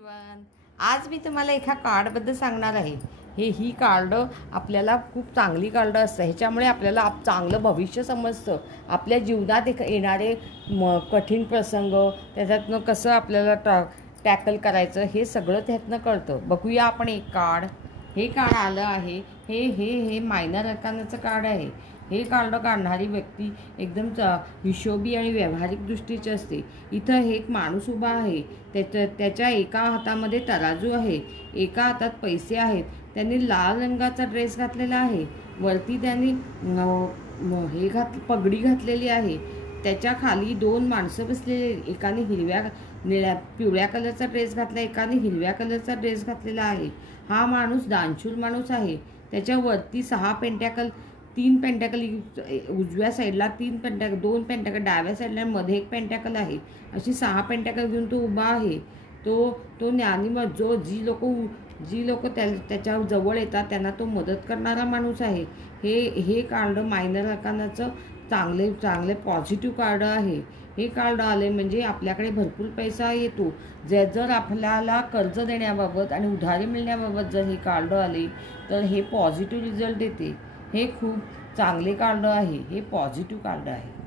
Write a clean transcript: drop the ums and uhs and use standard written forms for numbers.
Everyone, आज मी तुम्हाला एका कार्डबद्दल सांगणार आहे। ही कार्ड आपल्याला खूप चांगली कार्ड असते। ह्याच्यामुळे आपल्याला चांगलं भविष्य समजतं। आपल्या जीवनात येणारे कठीण प्रसंग त्याच्यातनं कसं आपल्याला टॅकल करायचं हे सगळं त्यातनं कळतं। बघूया आपण एक कार्ड। हे कार्ड आलं आहे, हे हे हे मायनर अरकानाचं कार्ड आहे। हे कार्ड काढणारी व्यक्ती एकदम हिशोबी आणि व्यावहारिक दृष्टीची असते। इथं हे एक माणूस उभा आहे, त्याच्या एका हातामध्ये तराजू आहे, एका हातात पैसे आहेत। त्यांनी लाल रंगाचा ड्रेस घातलेला आहे, वरती त्यांनी पगडी घातलेली आहे। त्याच्या खाली दोन माणसं बसलेली, एकाने पिवळ्या कलरचा ड्रेस घातला, एकाने हिरव्या कलरचा ड्रेस घातलेला आहे। हा माणूस दानशूर माणूस आहे। त्याच्यावरती 6 पेंटॅकल, 3 पेंटॅकल उजव्या साईडला, 2 पेंटॅकल डाव्या साईडला, मध्ये एक पेंटॅकल आहे। अशी 6 पेंटॅकल घेऊन तो उभा आहे। तो ज्ञानी जी लोक त्याच्या जवळ येतात त्यांना तो मदत करणारा माणूस आहे। हे कार्ड मायनर अरकानाचं चांगले पॉझिटिव्ह कार्ड आहे। हे कार्ड आले म्हणजे आपल्याकडे भरपूर पैसा येतो। जर आपल्याला कर्ज देण्याबाबत आणि उधारी मिळण्याबाबत जर हे कार्ड आले तर हे पॉझिटिव्ह रिझल्ट देते। हे खूप चांगले कार्ड आहे, हे पॉझिटिव्ह कार्ड आहे।